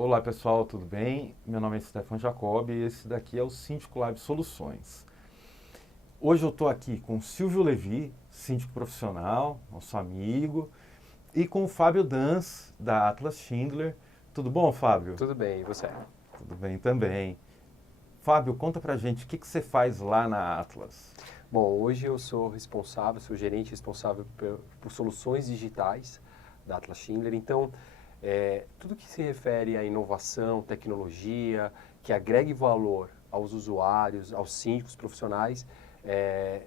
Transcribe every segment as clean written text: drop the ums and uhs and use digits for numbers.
Olá pessoal, tudo bem? Meu nome é Stefan Jacob e esse daqui é o Síndico Lab Soluções. Hoje eu estou aqui com o Silvio Levi, síndico profissional, nosso amigo, e com o Fábio Dans, da Atlas Schindler. Tudo bom, Fábio? Tudo bem, e você? Tudo bem também. Fábio, conta pra gente o que você faz lá na Atlas. Bom, hoje eu sou gerente responsável por soluções digitais da Atlas Schindler. Então, tudo que se refere à inovação, tecnologia, que agregue valor aos usuários, aos síndicos profissionais,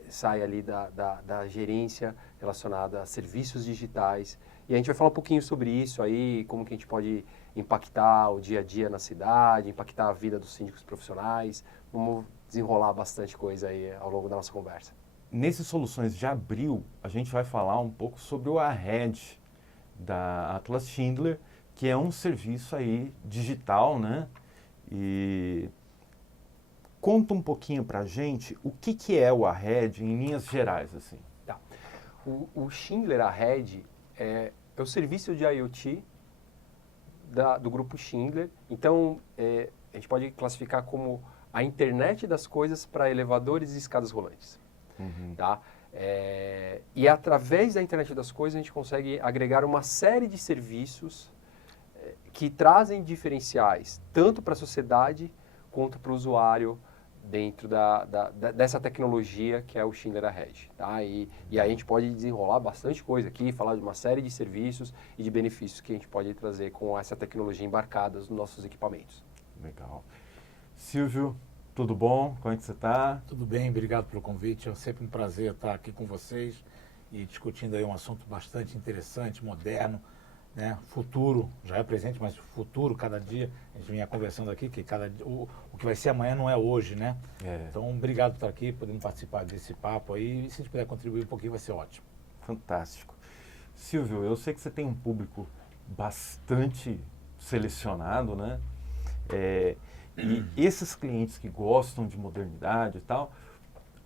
sai ali da gerência relacionada a serviços digitais. E a gente vai falar um pouquinho sobre isso aí, como que a gente pode impactar o dia a dia na cidade, impactar a vida dos síndicos profissionais. Vamos desenrolar bastante coisa aí ao longo da nossa conversa. Nesse Soluções de Abril, a gente vai falar um pouco sobre o Ahead da Atlas Schindler, que é um serviço aí digital, né? E conta um pouquinho pra gente o que é o Ahead em linhas gerais, assim. Tá. O Schindler Ahead é o serviço de IoT do grupo Schindler. Então, a gente pode classificar como a internet das coisas para elevadores e escadas rolantes. Tá? E através da internet das coisas, a gente consegue agregar uma série de serviços que trazem diferenciais, tanto para a sociedade quanto para o usuário, dentro dessa tecnologia que é o Schindler Ahead. Tá? E aí a gente pode desenrolar bastante coisa aqui, falar de uma série de serviços e de benefícios que a gente pode trazer com essa tecnologia embarcada nos nossos equipamentos. Legal. Silvio, tudo bom? Como é que você está? Tudo bem, obrigado pelo convite. É sempre um prazer estar aqui com vocês e discutindo aí um assunto bastante interessante, moderno, né? Futuro, já é presente, mas futuro, cada dia, a gente vinha conversando aqui, que o que vai ser amanhã não é hoje, né? Então, obrigado por estar aqui, podendo participar desse papo aí, e se a gente puder contribuir um pouquinho vai ser ótimo. Fantástico. Silvio, eu sei que você tem um público bastante selecionado, né? E esses clientes que gostam de modernidade e tal,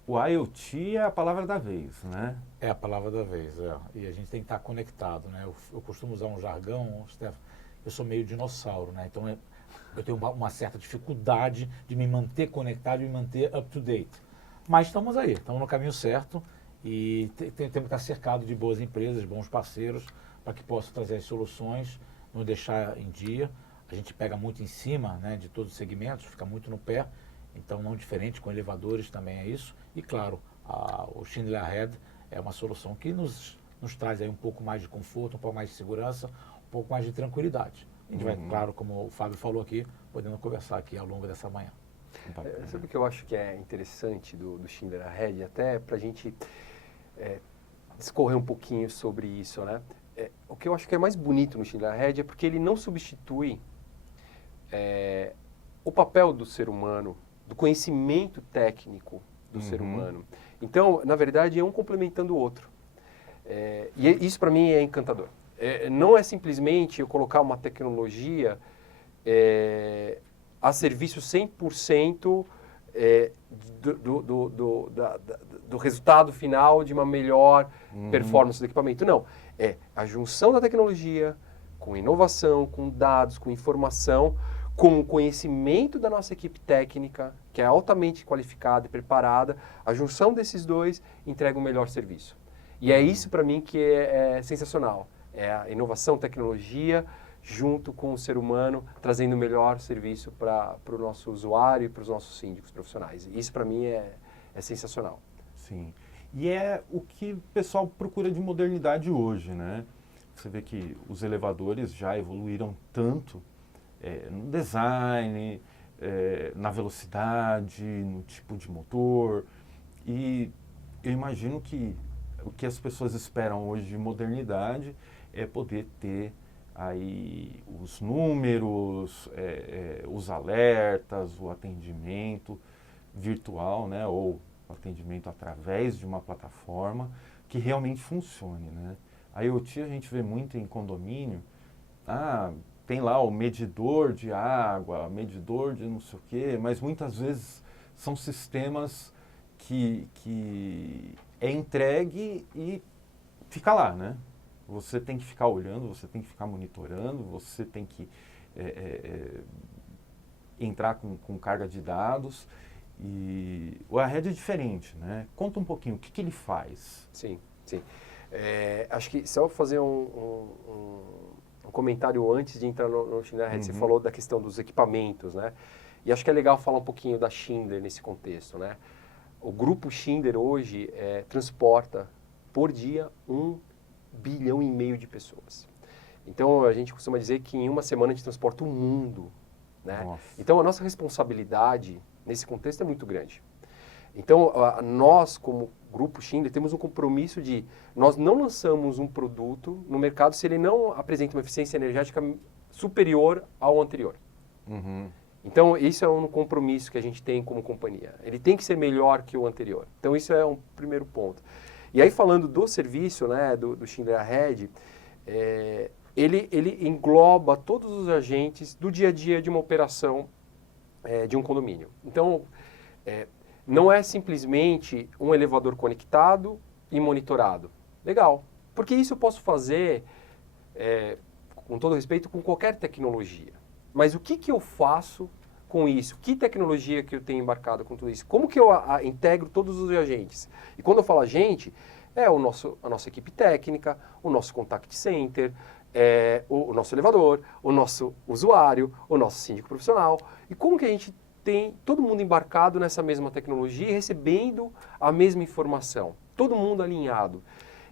o IoT é a palavra da vez, né? É a palavra da vez, e a gente tem que estar conectado, né? Eu costumo usar um jargão, Stefan, eu sou meio dinossauro, né? Então eu tenho uma certa dificuldade de me manter conectado e me manter up to date. Mas estamos aí, estamos no caminho certo e temos que estar cercado de boas empresas, de bons parceiros, para que possam trazer as soluções, nos deixar em dia. A gente pega muito em cima, né, de todos os segmentos, fica muito no pé, então não diferente com elevadores também é isso. E claro, o Schindler Ahead é uma solução que nos traz aí um pouco mais de conforto, um pouco mais de segurança, um pouco mais de tranquilidade. A gente vai, claro, como o Fábio falou aqui, podendo conversar aqui ao longo dessa manhã. Sabe o que eu acho que é interessante do Schindler Ahead, até para a gente discorrer um pouquinho sobre isso, né? O que eu acho que é mais bonito no Schindler Ahead é porque ele não substitui o papel do ser humano, do conhecimento técnico do ser humano. Então, na verdade, é um complementando o outro. E isso para mim é encantador. Não é simplesmente eu colocar uma tecnologia a serviço 100% do resultado final de uma melhor performance do equipamento. Não, é a junção da tecnologia com inovação, com dados, com informação, com o conhecimento da nossa equipe técnica, que é altamente qualificada e preparada. A junção desses dois entrega um melhor serviço. E é isso para mim que é sensacional. É a inovação, tecnologia, junto com o ser humano, trazendo o melhor serviço para o nosso usuário e para os nossos síndicos profissionais. Isso para mim é sensacional. Sim. E é o que o pessoal procura de modernidade hoje, né? Você vê que os elevadores já evoluíram tanto no design, na velocidade, no tipo de motor. E eu imagino que o que as pessoas esperam hoje de modernidade é poder ter aí os números, os alertas, o atendimento virtual, né, ou atendimento através de uma plataforma que realmente funcione, né? A IoT a gente vê muito em condomínio, tem lá o medidor de água, medidor de não sei o quê, mas muitas vezes são sistemas que é entregue e fica lá, né? Você tem que ficar olhando, você tem que ficar monitorando, você tem que entrar com carga de dados. E o Arred é diferente, né? Conta um pouquinho, o que ele faz? Sim, sim. Acho que só fazer um comentário antes de entrar no Schindler Ahead. Você falou da questão dos equipamentos, né? E acho que é legal falar um pouquinho da Schindler nesse contexto, né? O grupo Schindler hoje transporta por dia 1,5 bilhão de pessoas. Então a gente costuma dizer que em uma semana a gente transporta o mundo, né? Nossa. Então a nossa responsabilidade nesse contexto é muito grande. Então nós como grupo Schindler temos um compromisso de nós não lançamos um produto no mercado se ele não apresenta uma eficiência energética superior ao anterior. Uhum. Então, isso é um compromisso que a gente tem como companhia. Ele tem que ser melhor que o anterior. Então, isso é um primeiro ponto. E aí, falando do serviço, né, do Schindler Ahead, ele engloba todos os agentes do dia a dia de uma operação de um condomínio. Então, não é simplesmente um elevador conectado e monitorado. Legal. Porque isso eu posso fazer, com todo respeito, com qualquer tecnologia. Mas o que eu faço com isso? Que tecnologia que eu tenho embarcado com tudo isso? Como que eu integro todos os agentes? E quando eu falo agente, é a nossa equipe técnica, o nosso contact center, o nosso elevador, o nosso usuário, o nosso síndico profissional. E como que a gente tem todo mundo embarcado nessa mesma tecnologia e recebendo a mesma informação? Todo mundo alinhado.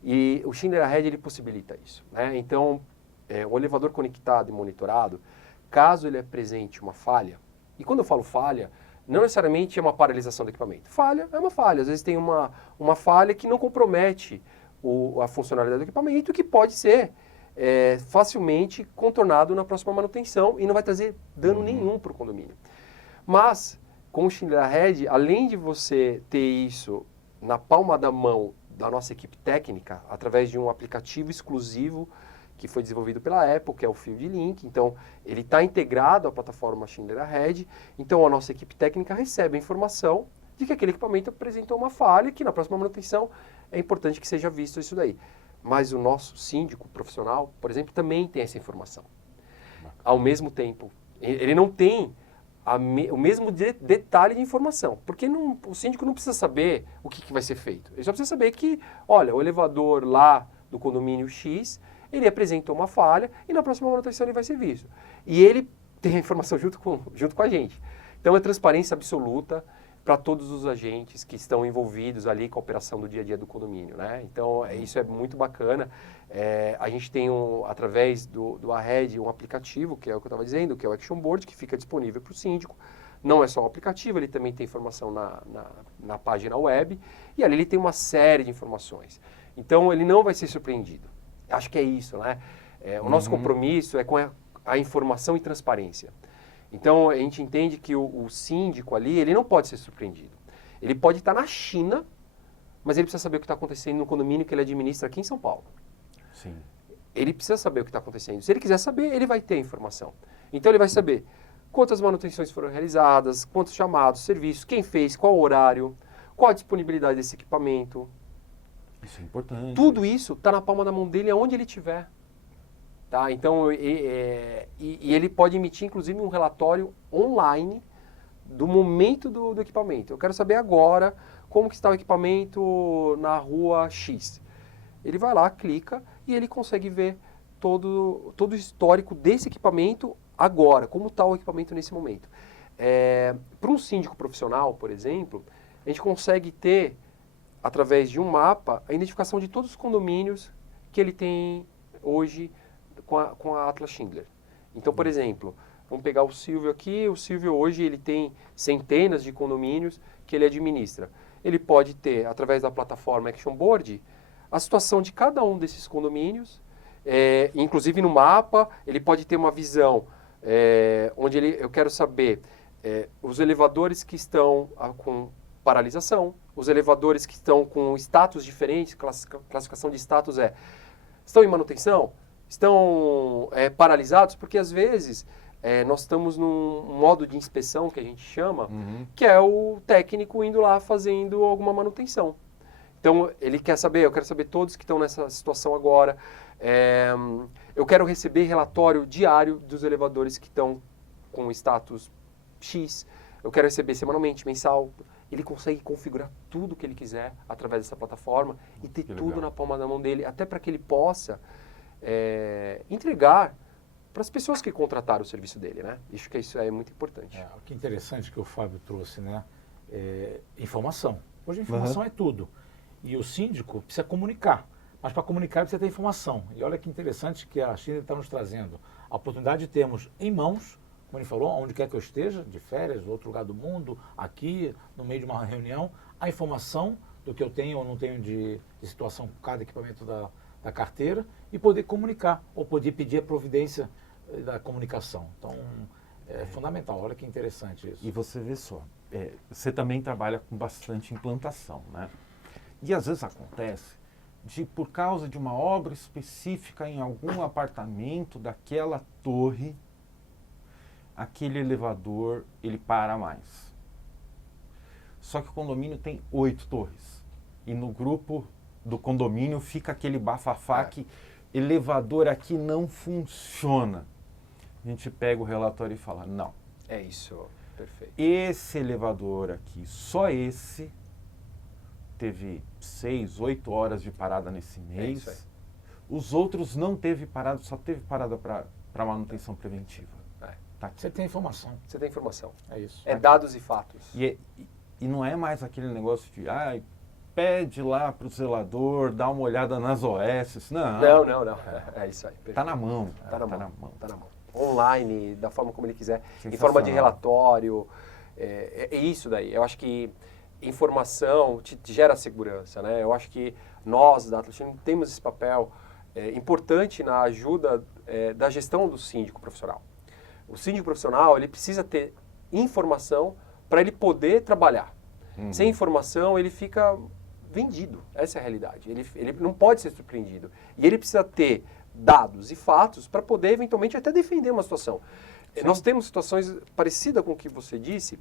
E o Schindler Ahead, ele possibilita isso, né? Então, o elevador conectado e monitorado, caso ele apresente uma falha, e quando eu falo falha, não necessariamente é uma paralisação do equipamento. Falha é uma falha. Às vezes tem uma falha que não compromete a funcionalidade do equipamento, que pode ser facilmente contornado na próxima manutenção e não vai trazer dano nenhum para o condomínio. Mas, com o Schindler Ahead, além de você ter isso na palma da mão da nossa equipe técnica, através de um aplicativo exclusivo que foi desenvolvido pela Apple, que é o Field Link. Então, ele está integrado à plataforma Schindler Ahead. Então, a nossa equipe técnica recebe a informação de que aquele equipamento apresentou uma falha, que na próxima manutenção é importante que seja visto isso daí. Mas o nosso síndico profissional, por exemplo, também tem essa informação. Ao mesmo tempo, ele não tem o mesmo detalhe de informação, porque o síndico não precisa saber o que vai ser feito. Ele só precisa saber que, olha, o elevador lá do condomínio X, ele apresentou uma falha e na próxima manutenção ele vai ser visto. E ele tem a informação junto com a gente. Então é transparência absoluta para todos os agentes que estão envolvidos ali com a operação do dia a dia do condomínio, né? Então isso é muito bacana. A gente tem, através do Ahead, um aplicativo, que é o que eu estava dizendo, que é o Action Board, que fica disponível para o síndico. Não é só o aplicativo, ele também tem informação na página web, e ali ele tem uma série de informações. Então ele não vai ser surpreendido. Acho que é isso, né? O nosso compromisso é com a informação e transparência. Então, a gente entende que o síndico ali, ele não pode ser surpreendido. Ele pode estar na China, mas ele precisa saber o que está acontecendo no condomínio que ele administra aqui em São Paulo. Sim. Ele precisa saber o que está acontecendo. Se ele quiser saber, ele vai ter a informação. Então, ele vai saber quantas manutenções foram realizadas, quantos chamados, serviços, quem fez, qual horário, qual a disponibilidade desse equipamento. Isso é importante. Tudo isso está na palma da mão dele, aonde ele estiver. Tá? Então, ele pode emitir, inclusive, um relatório online do momento do equipamento. Eu quero saber agora como que está o equipamento na rua X. Ele vai lá, clica e ele consegue ver todo o histórico desse equipamento agora, como está o equipamento nesse momento. Para um síndico profissional, por exemplo, a gente consegue ter, através de um mapa, a identificação de todos os condomínios que ele tem hoje com a Atlas Schindler. Então, por exemplo, vamos pegar o Silvio aqui. O Silvio hoje ele tem centenas de condomínios que ele administra. Ele pode ter, através da plataforma Action Board, a situação de cada um desses condomínios, inclusive no mapa. Ele pode ter uma visão onde eu quero saber os elevadores que estão com paralisação, os elevadores que estão com status diferentes. Classificação de status estão em manutenção? Estão paralisados? Porque às vezes nós estamos num modo de inspeção que a gente chama, que é o técnico indo lá fazendo alguma manutenção. Então ele quer saber, eu quero saber todos que estão nessa situação agora. Eu quero receber relatório diário dos elevadores que estão com status X. Eu quero receber semanalmente, mensal. Ele consegue configurar tudo o que ele quiser através dessa plataforma e ter tudo na palma da mão dele, até para que ele possa entregar para as pessoas que contrataram o serviço dele, né? Acho que isso é muito importante. O que é interessante que o Fábio trouxe, né? Informação. Hoje a informação é tudo. E o síndico precisa comunicar. Mas para comunicar precisa ter informação. E olha que interessante que a Schindler está nos trazendo a oportunidade de termos em mãos, como ele falou, onde quer que eu esteja, de férias, outro lugar do mundo, aqui, no meio de uma reunião, a informação do que eu tenho ou não tenho de situação com cada equipamento da carteira e poder comunicar, ou poder pedir a providência da comunicação. Então, é fundamental. Olha que interessante isso. E você vê só, você também trabalha com bastante implantação, né? E às vezes acontece por causa de uma obra específica em algum apartamento daquela torre, aquele elevador, ele para mais. Só que o condomínio tem 8 torres. E no grupo do condomínio fica aquele bafafá que elevador aqui não funciona. A gente pega o relatório e fala, não. É isso, perfeito. Esse elevador aqui, só esse, teve 6, 8 horas de parada nesse mês. Os outros não teve parada, só teve parada para manutenção preventiva. Tá aqui. Você tem informação. Você tem informação. É isso. É dados e fatos. E não é mais aquele negócio de, pede lá para o zelador, dá uma olhada nas OS. Não. É isso aí. Tá na mão. Tá na mão. Online, da forma como ele quiser. Em forma de Sensacional. relatório. É isso daí. Eu acho que informação te gera segurança, né? Eu acho que nós, da Atlas Schindler, temos esse papel importante na ajuda da gestão do síndico profissional. O síndico profissional, ele precisa ter informação para ele poder trabalhar. Sem informação, ele fica vendido. Essa é a realidade. Ele não pode ser surpreendido. E ele precisa ter dados e fatos para poder, eventualmente, até defender uma situação. Nós temos situações parecidas com o que você disse,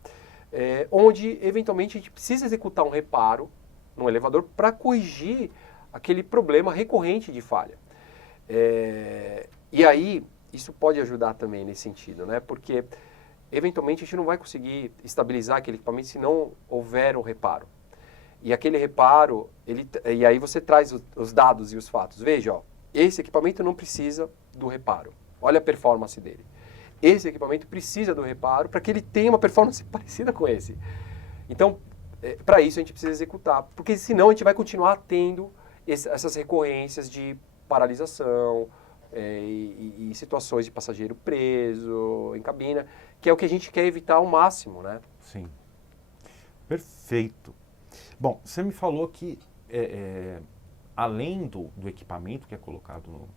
onde, eventualmente, a gente precisa executar um reparo no elevador para corrigir aquele problema recorrente de falha. E aí, isso pode ajudar também nesse sentido, né? Porque, eventualmente, a gente não vai conseguir estabilizar aquele equipamento se não houver um reparo. E aquele reparo, e aí você traz os dados e os fatos. Veja, esse equipamento não precisa do reparo. Olha a performance dele. Esse equipamento precisa do reparo para que ele tenha uma performance parecida com esse. Então, para isso a gente precisa executar, porque senão a gente vai continuar tendo essas recorrências de paralisação e situações de passageiro preso em cabina, que é o que a gente quer evitar ao máximo, né? Sim. Perfeito. Bom, você me falou que além do equipamento que é colocado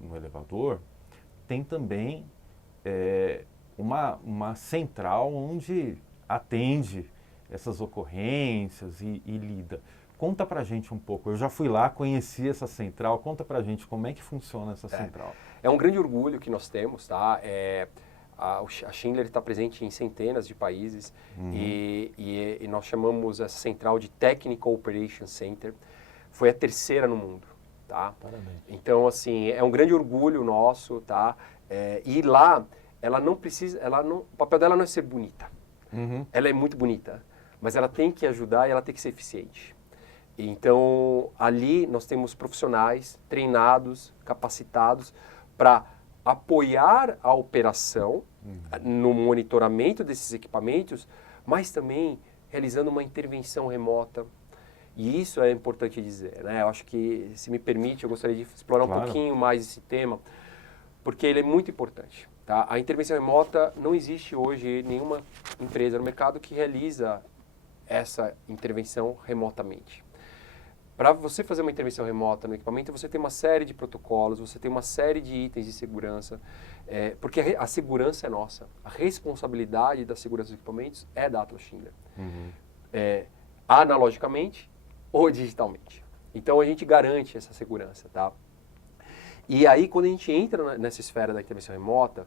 no elevador, tem também uma central onde atende essas ocorrências e lida. Conta pra gente um pouco. Eu já fui lá, conheci essa central. Conta pra gente como é que funciona essa central. É um grande orgulho que nós temos, tá? A Schindler está presente em centenas de países e nós chamamos essa central de Technical Operations Center. Foi a 3ª no mundo, tá? Parabéns. Então, assim, é um grande orgulho nosso, tá? E lá, ela não precisa, o papel dela não é ser bonita. Ela é muito bonita, mas ela tem que ajudar e ela tem que ser eficiente. Então, ali nós temos profissionais treinados, capacitados para apoiar a operação no monitoramento desses equipamentos, mas também realizando uma intervenção remota. E isso é importante dizer, né? Eu acho que, se me permite, eu gostaria de explorar um pouquinho mais esse tema, porque ele é muito importante. Tá? A intervenção remota, não existe hoje nenhuma empresa no mercado que realiza essa intervenção remotamente. Para você fazer uma intervenção remota no equipamento, você tem uma série de protocolos, você tem uma série de itens de segurança, porque a segurança é nossa. A responsabilidade da segurança dos equipamentos é da Atlas Schindler. Analogicamente ou digitalmente. Então, a gente garante essa segurança, tá? E aí, quando a gente entra nessa esfera da intervenção remota,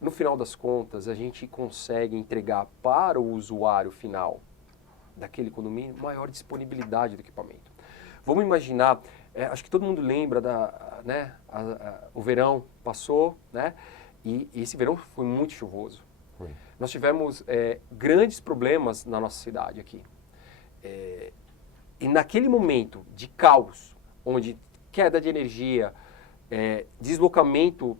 no final das contas, a gente consegue entregar para o usuário final daquele condomínio maior disponibilidade do equipamento. Vamos imaginar acho que todo mundo lembra né, o verão passou, né? E esse verão foi muito chuvoso. Foi. Nós tivemos grandes problemas na nossa cidade aqui. E naquele momento de caos, onde queda de energia, deslocamento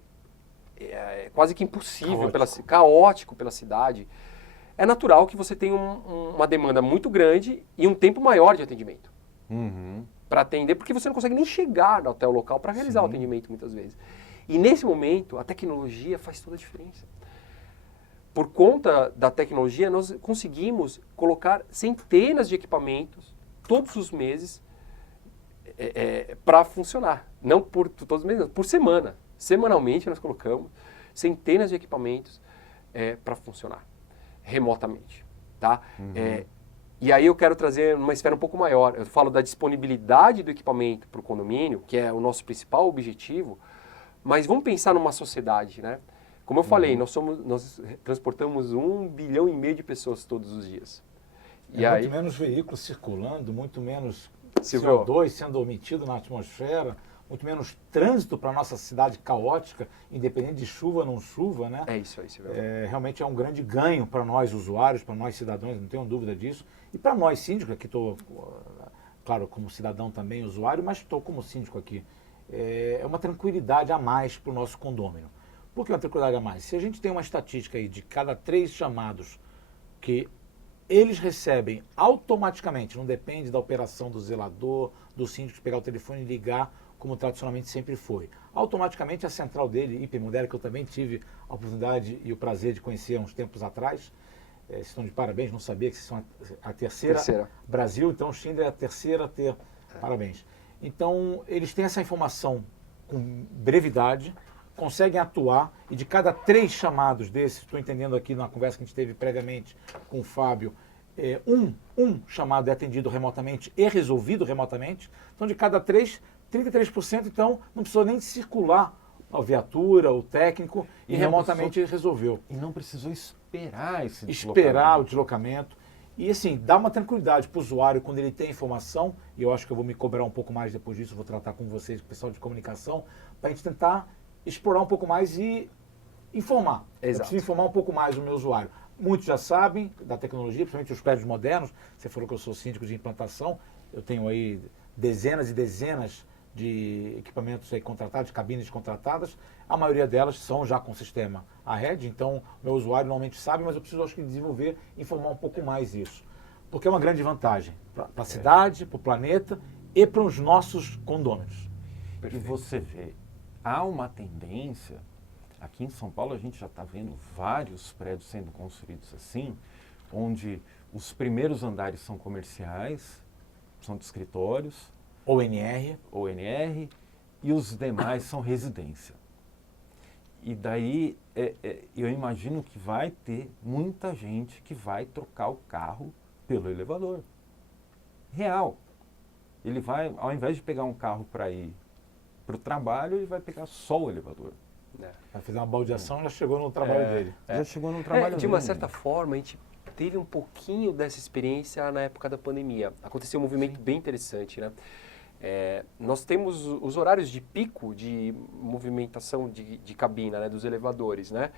quase que impossível, caótico pela cidade, é natural que você tenha uma demanda muito grande e um tempo maior de atendimento. Para atender, porque você não consegue nem chegar até o local para realizar o atendimento muitas vezes. E nesse momento, a tecnologia faz toda a diferença. Por conta da tecnologia, nós conseguimos colocar centenas de equipamentos todos os meses para funcionar. Não por todos os meses, por semana. Semanalmente nós colocamos centenas de equipamentos para funcionar remotamente. Tá? E aí eu quero trazer uma esfera um pouco maior. Eu falo da disponibilidade do equipamento para o condomínio, que é o nosso principal objetivo, mas vamos pensar numa sociedade, né? Como eu falei, nós transportamos 1,5 bilhão de pessoas todos os dias. Muito menos veículos circulando, muito menos Silvio, CO2 sendo emitido na atmosfera, muito menos trânsito para a nossa cidade caótica, independente de chuva ou não chuva, né? É isso aí, Silvio. Realmente é um grande ganho para nós usuários, para nós cidadãos, não tenho dúvida disso. E para nós síndicos, aqui estou, claro, como cidadão também, usuário, mas estou como síndico aqui. É uma tranquilidade a mais para o nosso condômino. Por que uma tranquilidade a mais? Se a gente tem uma estatística aí de cada 3 chamados que eles recebem automaticamente, não depende da operação do zelador, do síndico pegar o telefone e ligar, como tradicionalmente sempre foi. Automaticamente a central dele, Hipermoderna, que eu também tive a oportunidade e o prazer de conhecer há uns tempos atrás, estão de parabéns, não sabia que vocês são a terceira. Brasil, então o Schindler é a terceira a ter parabéns. Então eles têm essa informação com brevidade, conseguem atuar, e de cada 3 chamados desses, estou entendendo aqui na conversa que a gente teve previamente com o Fábio, um chamado é atendido remotamente e resolvido remotamente. Então de cada 3, 33%, então não precisou nem circular a viatura, o técnico, e remotamente ele resolveu. E não precisou esperar esse Esperar o deslocamento. E assim, dá uma tranquilidade para o usuário quando ele tem informação, e eu acho que eu vou me cobrar um pouco mais depois disso, vou tratar com vocês, com o pessoal de comunicação, para a gente tentar explorar um pouco mais e informar. Exato. Eu preciso informar um pouco mais o meu usuário. Muitos já sabem da tecnologia, principalmente os prédios modernos. Você falou que eu sou síndico de implantação, eu tenho aí dezenas e dezenas de equipamentos aí contratados, cabines contratadas. A maioria delas são já com sistema ARED, então o meu usuário normalmente sabe, mas eu preciso, acho que, desenvolver e informar um pouco mais isso. Porque é uma grande vantagem para a cidade, para o planeta e para os nossos condôminos. E você vê, há uma tendência, aqui em São Paulo a gente já está vendo vários prédios sendo construídos assim, onde os primeiros andares são comerciais, são de escritórios, ONR, e os demais são residência. E daí eu imagino que vai ter muita gente que vai trocar o carro pelo elevador. Real. Ele vai, ao invés de pegar um carro para ir para o trabalho, ele vai pegar só o elevador. Vai fazer uma baldeação e já chegou no trabalho dele. Já chegou no trabalho dele. De uma certa forma, a gente teve um pouquinho dessa experiência na época da pandemia. Aconteceu um movimento bem interessante, né? Nós temos os horários de pico de movimentação de cabina, né, dos elevadores, né?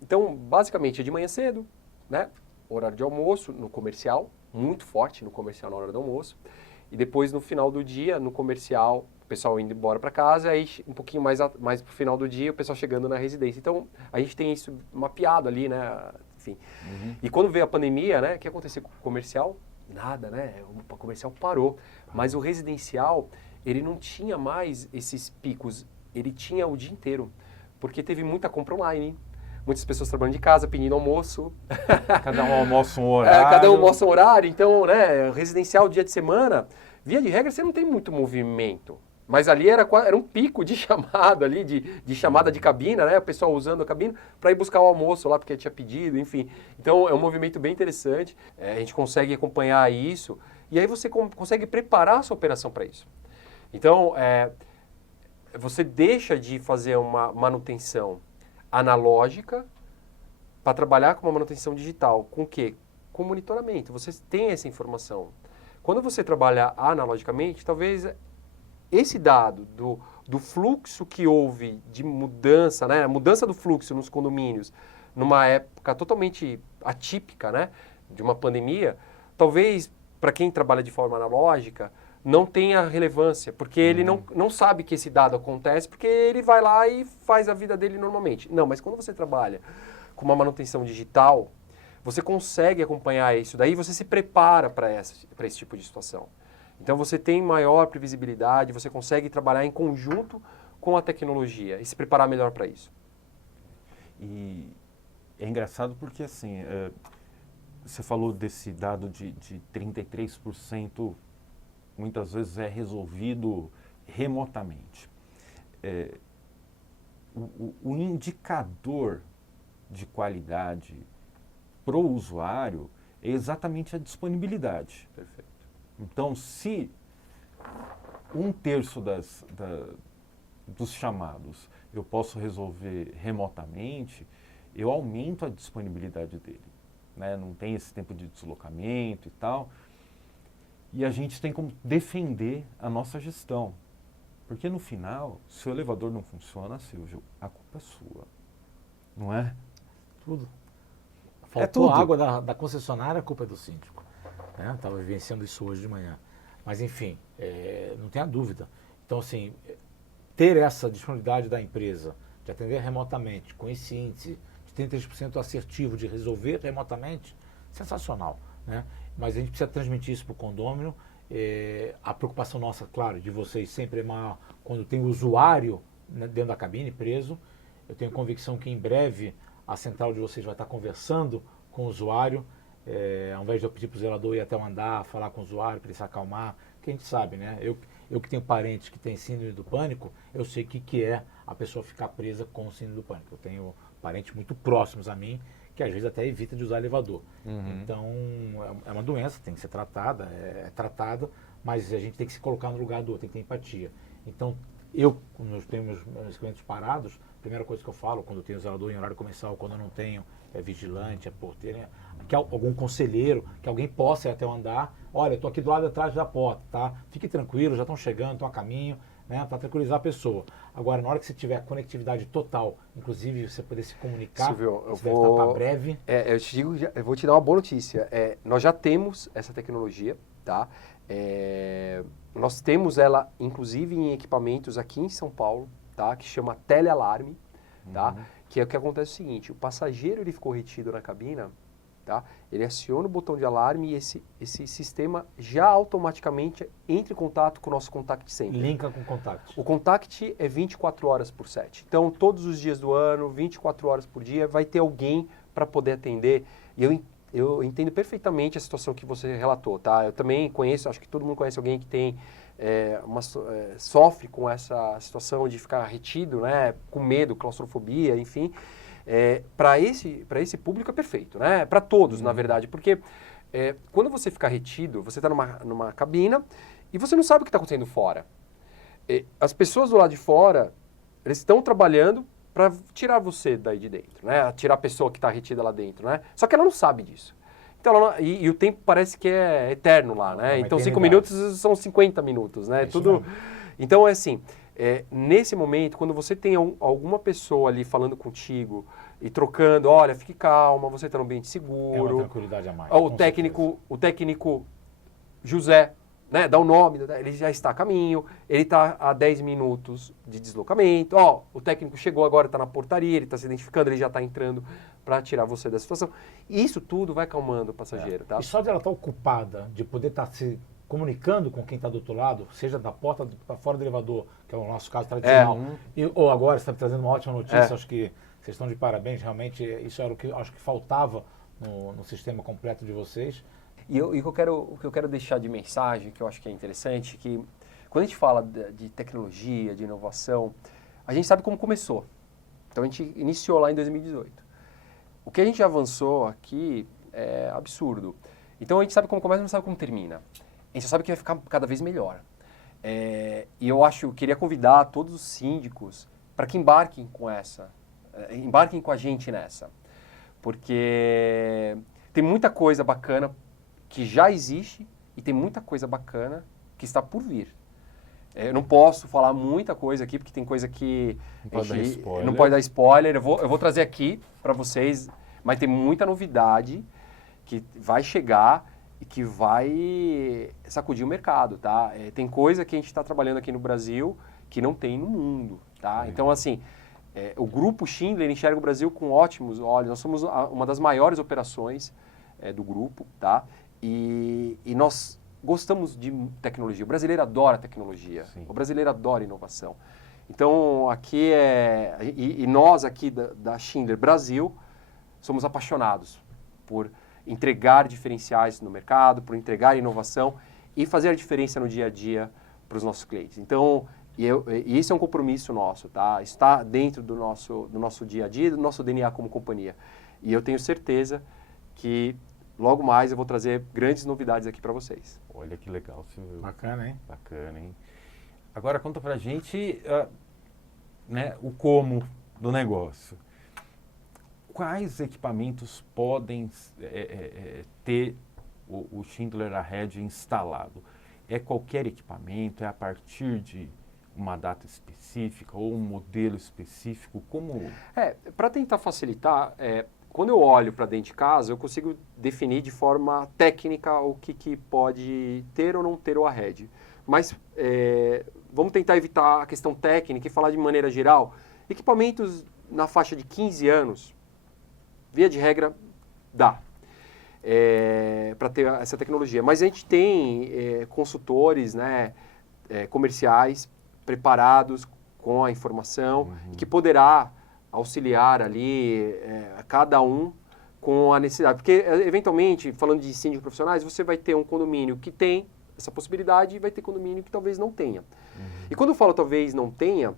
Então, basicamente, é de manhã cedo, né? Horário de almoço no comercial, muito forte no comercial na hora do almoço. E depois, no final do dia, no comercial, o pessoal indo embora para casa, aí um pouquinho mais para o final do dia, o pessoal chegando na residência. Então, a gente tem isso mapeado ali, né? Enfim. E quando veio a pandemia, né? O que aconteceu com o comercial? Nada, né? O comercial parou. Mas o residencial, ele não tinha mais esses picos. Ele tinha o dia inteiro. Porque teve muita compra online. Muitas pessoas trabalhando de casa, pedindo almoço. Cada um almoça um horário. Cada um almoça um horário. Então, né? Residencial, dia de semana, via de regra, você não tem muito movimento. Mas ali era um pico de chamada ali, de chamada de cabina, né? O pessoal usando a cabina para ir buscar o almoço lá, porque tinha pedido, enfim. Então, é um movimento bem interessante. A gente consegue acompanhar isso. E aí você consegue preparar a sua operação para isso. Então, você deixa de fazer uma manutenção analógica para trabalhar com uma manutenção digital. Com o quê? Com monitoramento. Você tem essa informação. Quando você trabalha analogicamente, talvez esse dado do fluxo que houve de mudança, né? A mudança do fluxo nos condomínios numa época totalmente atípica, né? De uma pandemia, talvez para quem trabalha de forma analógica não tenha relevância, porque ele não sabe que esse dado acontece, porque ele vai lá e faz a vida dele normalmente. Não, mas quando você trabalha com uma manutenção digital, você consegue acompanhar isso, daí você se prepara para esse tipo de situação. Então você tem maior previsibilidade, você consegue trabalhar em conjunto com a tecnologia e se preparar melhor para isso. E é engraçado porque, assim, você falou desse dado de 33%, muitas vezes é resolvido remotamente. O indicador de qualidade para o usuário é exatamente a disponibilidade. Perfeito. Então, se 1/3 dos chamados eu posso resolver remotamente, eu aumento a disponibilidade dele, né? Não tem esse tempo de deslocamento e tal. E a gente tem como defender a nossa gestão. Porque no final, se o elevador não funciona, Silvio, a culpa é sua. Não é? Tudo. Faltou tudo. água da concessionária, a culpa é do síndico. Estava vivenciando isso hoje de manhã. Mas, enfim, não tenha dúvida. Então, assim, ter essa disponibilidade da empresa de atender remotamente, com esse índice de 33% assertivo de resolver remotamente, sensacional, né? Mas a gente precisa transmitir isso para o condômino. A preocupação nossa, claro, de vocês sempre é maior quando tem o usuário, né, dentro da cabine, preso. Eu tenho convicção que em breve a central de vocês vai estar conversando com o usuário, ao invés de eu pedir para o zelador ir até o andar, falar com o usuário para ele se acalmar, que a gente sabe, né? Eu que tenho parentes que têm síndrome do pânico, eu sei o que é a pessoa ficar presa com síndrome do pânico. Eu tenho parentes muito próximos a mim, que às vezes até evita de usar elevador. Então, é uma doença, tem que ser tratada, é tratada, mas a gente tem que se colocar no lugar do outro, tem que ter empatia. Então, quando eu tenho meus clientes parados, a primeira coisa que eu falo, quando eu tenho zelador em horário comercial, quando eu não tenho, é vigilante, é porteiro, que algum conselheiro, que alguém possa ir até o andar, olha, eu estou aqui do lado atrás da porta, tá? Fique tranquilo, já estão chegando, estão a caminho, né? Para tranquilizar a pessoa. Agora, na hora que você tiver conectividade total, inclusive você poder se comunicar, Silvio, você deve estar para breve. Eu vou te dar uma boa notícia. Nós já temos essa tecnologia, tá? Nós temos ela, inclusive, em equipamentos aqui em São Paulo, tá? Que chama telealarme, tá? Que é o que acontece o seguinte, o passageiro ele ficou retido na cabina, tá? Ele aciona o botão de alarme e esse sistema já automaticamente entra em contato com o nosso contact center. Linka com o contact. O contact é 24 horas por 7. Então, todos os dias do ano, 24 horas por dia, vai ter alguém para poder atender. E eu entendo perfeitamente a situação que você relatou, tá? Eu também conheço, acho que todo mundo conhece alguém que tem sofre com essa situação de ficar retido, né? Com medo, claustrofobia, enfim. Para esse público é perfeito, né? Para todos, na verdade, porque quando você ficar retido, você está numa cabina e você não sabe o que está acontecendo fora. As pessoas do lado de fora, eles estão trabalhando para tirar você daí de dentro, né? Tirar a pessoa que está retida lá dentro, né? Só que ela não sabe disso. Então, e o tempo parece que é eterno lá, né? Então, 5 minutos são 50 minutos, né? Tudo. Então, é assim, nesse momento, quando você tem alguma pessoa ali falando contigo e trocando, olha, fique calma, você está num ambiente seguro. É uma tranquilidade a mais. O técnico José, né, dá o nome, ele já está a caminho, ele está a 10 minutos de deslocamento, o técnico chegou agora, está na portaria, ele está se identificando, ele já está entrando para tirar você da situação. Isso tudo vai calmando o passageiro, tá? E só de ela estar ocupada, de poder estar se comunicando com quem está do outro lado, seja da porta para fora do elevador, que é o nosso caso tradicional, ou agora você está trazendo uma ótima notícia, acho que vocês estão de parabéns, realmente isso era o que acho que faltava no sistema completo de vocês. E o que eu quero deixar de mensagem, que eu acho que é interessante, que quando a gente fala de tecnologia, de inovação, a gente sabe como começou. Então a gente iniciou lá em 2018. O que a gente avançou aqui é absurdo. Então a gente sabe como começa, mas não sabe como termina. A gente só sabe que vai ficar cada vez melhor. E eu queria convidar todos os síndicos para que embarquem com a gente nessa. Porque tem muita coisa bacana que já existe e tem muita coisa bacana que está por vir. Eu não posso falar muita coisa aqui, porque tem coisa que Não pode dar spoiler. não pode dar spoiler. Eu vou trazer aqui para vocês, mas tem muita novidade que vai chegar e que vai sacudir o mercado, tá? Tem coisa que a gente está trabalhando aqui no Brasil que não tem no mundo, tá? Então, assim, o Grupo Schindler enxerga o Brasil com ótimos olhos. Nós somos uma das maiores operações do grupo, tá? E nós gostamos de tecnologia. O brasileiro adora tecnologia. Sim. O brasileiro adora inovação. Então, aqui e nós aqui da Schindler Brasil somos apaixonados por entregar diferenciais no mercado, por entregar inovação e fazer a diferença no dia a dia para os nossos clientes. Então, e esse é um compromisso nosso, tá? Está dentro do nosso dia a dia, do nosso DNA como companhia. E eu tenho certeza que logo mais eu vou trazer grandes novidades aqui para vocês. Olha que legal, Silvio. Bacana, hein? Bacana, hein? Agora conta pra gente né, o como do negócio. Quais equipamentos podem ter o Schindler Ahead instalado? É qualquer equipamento? É a partir de uma data específica ou um modelo específico? Como... Para tentar facilitar, quando eu olho para dentro de casa, eu consigo definir de forma técnica o que pode ter ou não ter o Ahead. Mas vamos tentar evitar a questão técnica e falar de maneira geral. Equipamentos na faixa de 15 anos, via de regra, dá para ter essa tecnologia. Mas a gente tem consultores, né, comerciais preparados com a informação e que poderá auxiliar ali cada um com a necessidade. Porque, eventualmente, falando de síndicos profissionais, você vai ter um condomínio que tem essa possibilidade e vai ter condomínio que talvez não tenha. E quando eu falo talvez não tenha,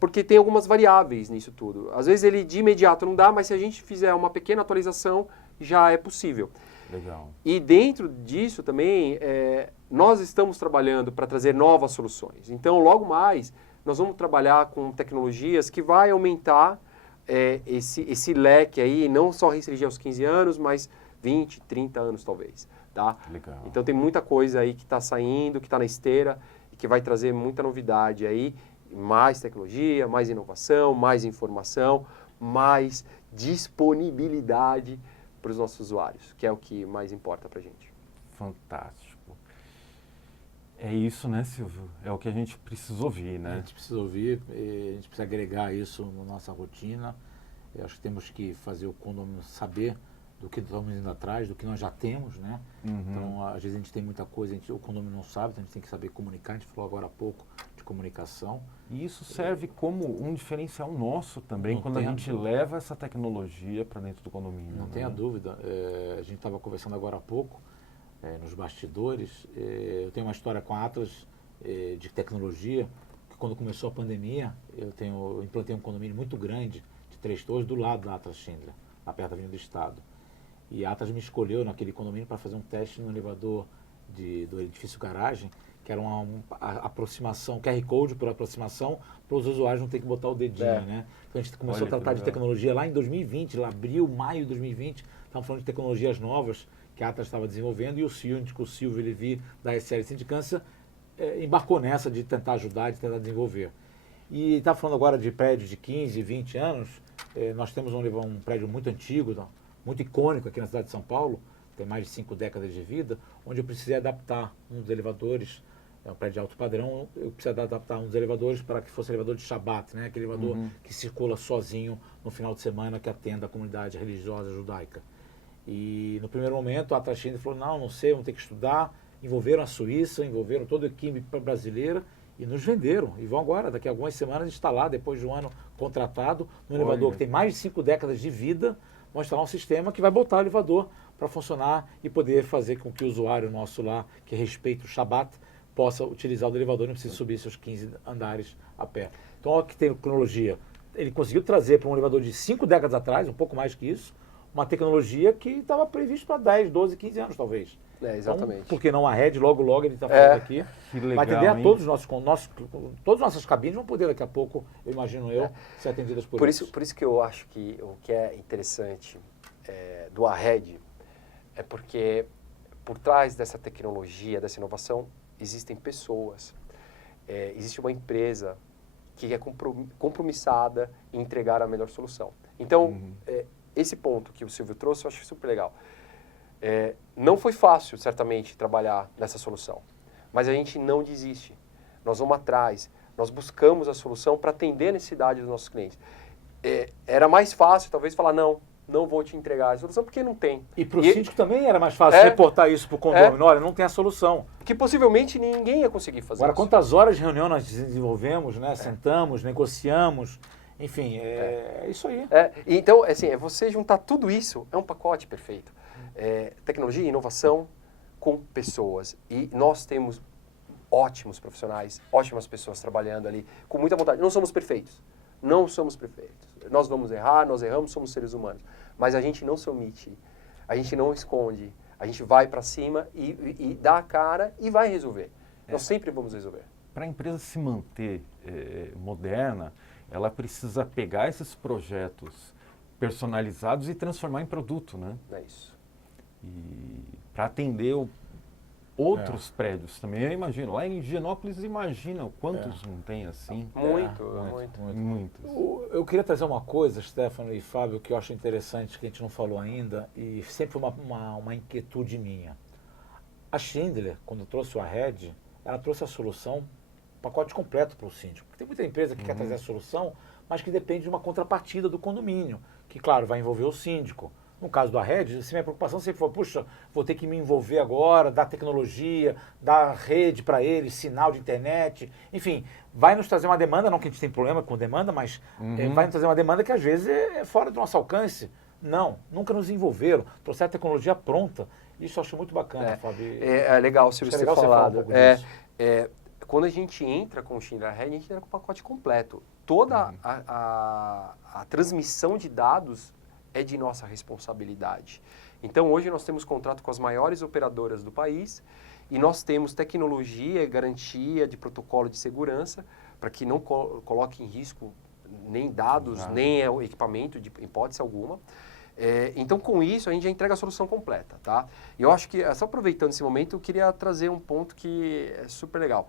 porque tem algumas variáveis nisso tudo. Às vezes ele de imediato não dá, mas se a gente fizer uma pequena atualização, já é possível. Legal. E dentro disso também, nós estamos trabalhando para trazer novas soluções. Então, logo mais, nós vamos trabalhar com tecnologias que vai aumentar esse leque aí, não só restringir aos 15 anos, mas 20, 30 anos talvez. Tá? Legal. Então tem muita coisa aí que está saindo, que está na esteira e que vai trazer muita novidade aí, mais tecnologia, mais inovação, mais informação, mais disponibilidade para os nossos usuários, que é o que mais importa para a gente. Fantástico. É isso, né, Silvio? É o que a gente precisa ouvir, né? A gente precisa ouvir, a gente precisa agregar isso na nossa rotina. Eu acho que temos que fazer o condomínio saber do que estamos indo atrás, do que nós já temos, né? Então, às vezes a gente tem muita coisa, o condomínio não sabe, então a gente tem que saber comunicar. A gente falou agora há pouco de comunicação. E isso serve como um diferencial nosso também, quando a gente leva essa tecnologia para dentro do condomínio. Não tenha dúvida. A gente estava conversando agora há pouco, nos bastidores. Eu tenho uma história com a Atlas de tecnologia, que quando começou a pandemia, eu implantei um condomínio muito grande, de 3 torres, do lado da Atlas Schindler, lá perto da Avenida do Estado. E a Atlas me escolheu naquele condomínio para fazer um teste no elevador do edifício garagem, que era uma aproximação, QR Code por aproximação, para os usuários não ter que botar o dedinho, né? Então a gente começou a tratar de tecnologia lá em 2020, lá abril, maio de 2020, estávamos falando de tecnologias novas que a Atlas estava desenvolvendo, e o síndico, o Silvio Levi, da SL Sindicância, embarcou nessa de tentar ajudar, de tentar desenvolver. E está falando agora de prédios de 15, 20 anos, nós temos um prédio muito antigo, muito icônico aqui na cidade de São Paulo, tem mais de 5 décadas de vida, onde eu precisei adaptar um dos elevadores, um prédio de alto padrão, eu precisei adaptar um dos elevadores para que fosse elevador de Shabat, né? Aquele elevador que circula sozinho no final de semana, que atenda a comunidade religiosa judaica. E no primeiro momento a Atlas Schindler falou, não sei, vamos ter que estudar, envolveram a Suíça, envolveram toda a equipe brasileira e nos venderam. E vão agora, daqui a algumas semanas, instalar, depois de um ano contratado, um elevador que tem mais de 5 décadas de vida, vão instalar um sistema que vai botar o elevador para funcionar e poder fazer com que o usuário nosso lá, que respeita o Shabat, possa utilizar o elevador e não precisa subir seus 15 andares a pé. Então, olha que tecnologia. Ele conseguiu trazer para um elevador de 5 décadas atrás, um pouco mais que isso, uma tecnologia que estava prevista para 10, 12, 15 anos, talvez. Exatamente. Então, porque não a Red, logo ele está falando aqui. Que legal, vai atender a todos os todas as nossas cabines vão poder daqui a pouco, eu imagino ser atendidas por isso. Por isso que eu acho que o que é interessante do Ahead é porque por trás dessa tecnologia, dessa inovação, existem pessoas. existe uma empresa que é compromissada em entregar a melhor solução. Então, esse ponto que o Silvio trouxe, eu acho super legal. Não foi fácil, certamente, trabalhar nessa solução, mas a gente não desiste. Nós vamos atrás, nós buscamos a solução para atender a necessidade dos nossos clientes. Era mais fácil, talvez, falar, não vou te entregar a solução, porque não tem. E para o síndico também era mais fácil reportar isso para o condomínio. Olha, não tem a solução. Que possivelmente ninguém ia conseguir fazer Agora, isso. quantas horas de reunião nós desenvolvemos, né? Sentamos, negociamos, enfim, é isso aí. Então, assim, você juntar tudo isso, é um pacote perfeito. Tecnologia e inovação com pessoas. E nós temos ótimos profissionais, ótimas pessoas trabalhando ali, com muita vontade. Não somos perfeitos. Não somos perfeitos. Nós vamos errar, nós erramos, somos seres humanos. Mas a gente não se omite, a gente não esconde, a gente vai para cima e dá a cara e vai resolver. Nós sempre vamos resolver. Para a empresa se manter moderna, ela precisa pegar esses projetos personalizados e transformar em produto, né? É isso. E para atender outros prédios também, eu imagino. Lá em Higienópolis, imagina quantos não tem assim. Muitos. Eu queria trazer uma coisa, Stefano e Fábio, que eu acho interessante, que a gente não falou ainda, e sempre foi uma inquietude minha. A Schindler, quando trouxe o Arred, ela trouxe a solução, pacote completo para o síndico. Porque tem muita empresa que quer trazer a solução, mas que depende de uma contrapartida do condomínio, que, claro, vai envolver o síndico. No caso do Arred, assim, minha preocupação sempre foi, puxa, vou ter que me envolver agora, dar tecnologia, dar rede para eles, sinal de internet, enfim, vai nos trazer uma demanda, não que a gente tem problema com demanda, mas vai nos trazer uma demanda que às vezes é fora do nosso alcance. Não, nunca nos envolveram, trouxeram a tecnologia pronta. Isso eu acho muito bacana, Fábio. É legal, Silvio, você ter falado. Um pouco disso. Quando a gente entra com o Schindler Arred, a gente entra com o pacote completo. Toda a transmissão de dados é de nossa responsabilidade. Então, hoje nós temos contrato com as maiores operadoras do país e nós temos tecnologia e garantia de protocolo de segurança para que não coloque em risco nem dados, nem o equipamento, de hipótese alguma. Então, com isso, a gente já entrega a solução completa, tá? E eu acho que, só aproveitando esse momento, eu queria trazer um ponto que é super legal.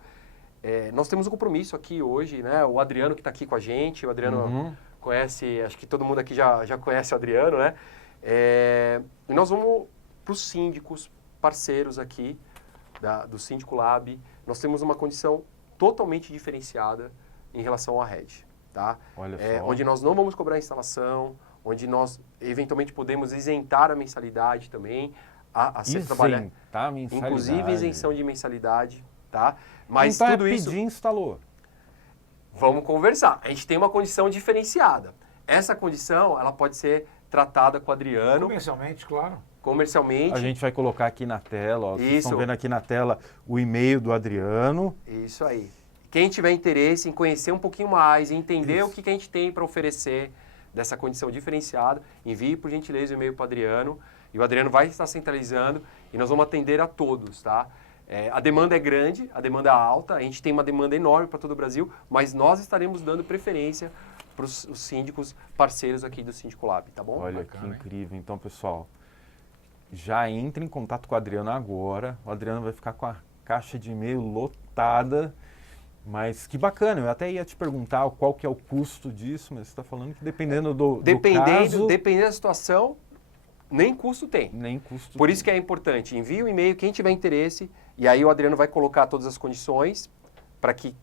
Nós temos um compromisso aqui hoje, né? O Adriano que está aqui com a gente, o Adriano conhece, acho que todo mundo aqui já conhece o Adriano, né? E nós vamos para os síndicos, parceiros aqui do Síndico Lab, nós temos uma condição totalmente diferenciada em relação ao Arred, tá? Olha só. Onde nós não vamos cobrar a instalação, onde nós eventualmente podemos isentar a mensalidade também, a ser trabalhar. A mensalidade. Inclusive isenção de mensalidade, tá? Mas então tudo isso... pedir, instalou. Vamos conversar. A gente tem uma condição diferenciada. Essa condição, ela pode ser tratada com o Adriano. Comercialmente, claro. Comercialmente. A gente vai colocar aqui na tela, ó. Vocês Isso. estão vendo aqui na tela o e-mail do Adriano. Isso aí. Quem tiver interesse em conhecer um pouquinho mais, em entender o que a gente tem para oferecer dessa condição diferenciada, envie, por gentileza, o e-mail para o Adriano. E o Adriano vai estar centralizando e nós vamos atender a todos, tá? A demanda é grande, a demanda é alta, a gente tem uma demanda enorme para todo o Brasil, mas nós estaremos dando preferência para os síndicos parceiros aqui do Síndico Lab, tá bom? Olha Bacana, que incrível. Então, pessoal, já entre em contato com o Adriano agora. O Adriano vai ficar com a caixa de e-mail lotada. Mas que bacana, eu até ia te perguntar qual que é o custo disso, mas você está falando que dependendo do caso... Dependendo da situação, nem custo tem. Nem custo Por tem. isso que é importante, envie um e-mail, quem tiver interesse, e aí o Adriano vai colocar todas as condições para que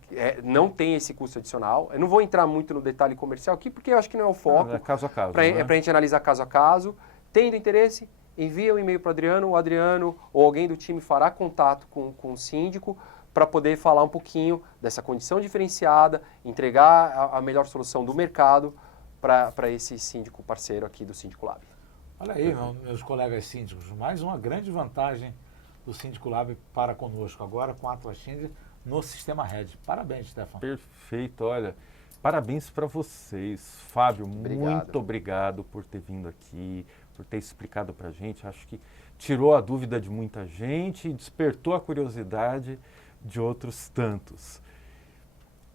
não tenha esse custo adicional. Eu não vou entrar muito no detalhe comercial aqui, porque eu acho que não é o foco. É caso a caso, É né? para a gente analisar caso a caso. Tendo interesse, envia um e-mail para o Adriano ou alguém do time fará contato com o síndico para poder falar um pouquinho dessa condição diferenciada, entregar a melhor solução do mercado para esse síndico parceiro aqui do Síndico Lab. Olha aí, meus colegas síndicos, mais uma grande vantagem do Síndico Lab para conosco agora com a Atlas Schindler no Sistema Red. Parabéns, Stefano. Perfeito, olha, parabéns para vocês. Fábio, Obrigado. muito obrigado por ter vindo aqui, por ter explicado para a gente. Acho que tirou a dúvida de muita gente e despertou a curiosidade de outros tantos.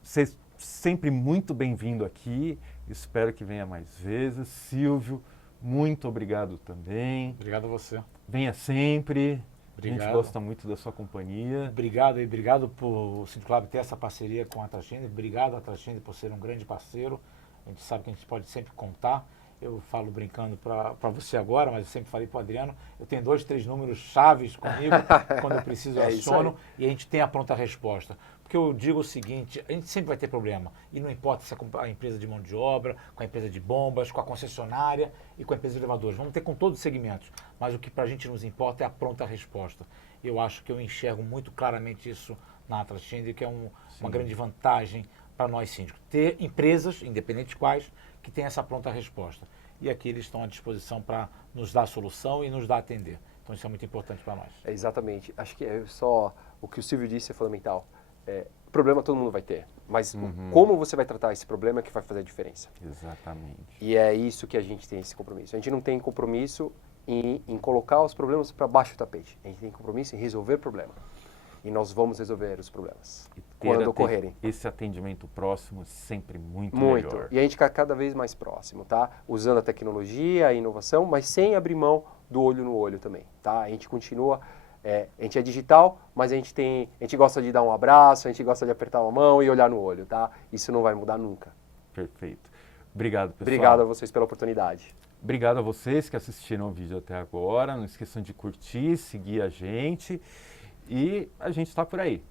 Você sempre muito bem-vindo aqui, espero que venha mais vezes. Silvio, muito obrigado também. Obrigado a você. Venha sempre. A gente gosta muito da sua companhia. Obrigado e obrigado por o Sindiclab ter essa parceria com a Atraxende. Obrigado, Atraxende, por ser um grande parceiro. A gente sabe que a gente pode sempre contar. Eu falo brincando para você agora, mas eu sempre falei para o Adriano, eu tenho 2, 3 números chaves comigo, quando eu preciso eu aciono, e a gente tem a pronta resposta. Porque eu digo o seguinte, a gente sempre vai ter problema, e não importa se é com a empresa de mão de obra, com a empresa de bombas, com a concessionária e com a empresa de elevadores. Vamos ter com todos os segmentos, mas o que para a gente nos importa é a pronta resposta. Eu acho que eu enxergo muito claramente isso na Atraxende, que é uma grande vantagem para nós síndicos. Ter empresas, independente quais, que tem essa pronta resposta. E aqui eles estão à disposição para nos dar a solução e nos dar a atender. Então isso é muito importante para nós. Exatamente. Acho que é só o que o Silvio disse é fundamental. Problema todo mundo vai ter, mas como você vai tratar esse problema é que vai fazer a diferença. Exatamente. E é isso que a gente tem esse compromisso. A gente não tem compromisso em colocar os problemas para baixo do tapete. A gente tem compromisso em resolver o problema. E nós vamos resolver os problemas quando ocorrerem. Esse atendimento próximo é sempre muito Muito. melhor. E a gente fica cada vez mais próximo, tá? Usando a tecnologia, a inovação, mas sem abrir mão do olho no olho também, tá? A gente continua, a gente é digital, mas a gente gosta de dar um abraço, a gente gosta de apertar uma mão e olhar no olho, tá? Isso não vai mudar nunca. Perfeito. Obrigado, pessoal. Obrigado a vocês pela oportunidade. Obrigado a vocês que assistiram o vídeo até agora. Não esqueçam de curtir, seguir a gente. E a gente está por aí.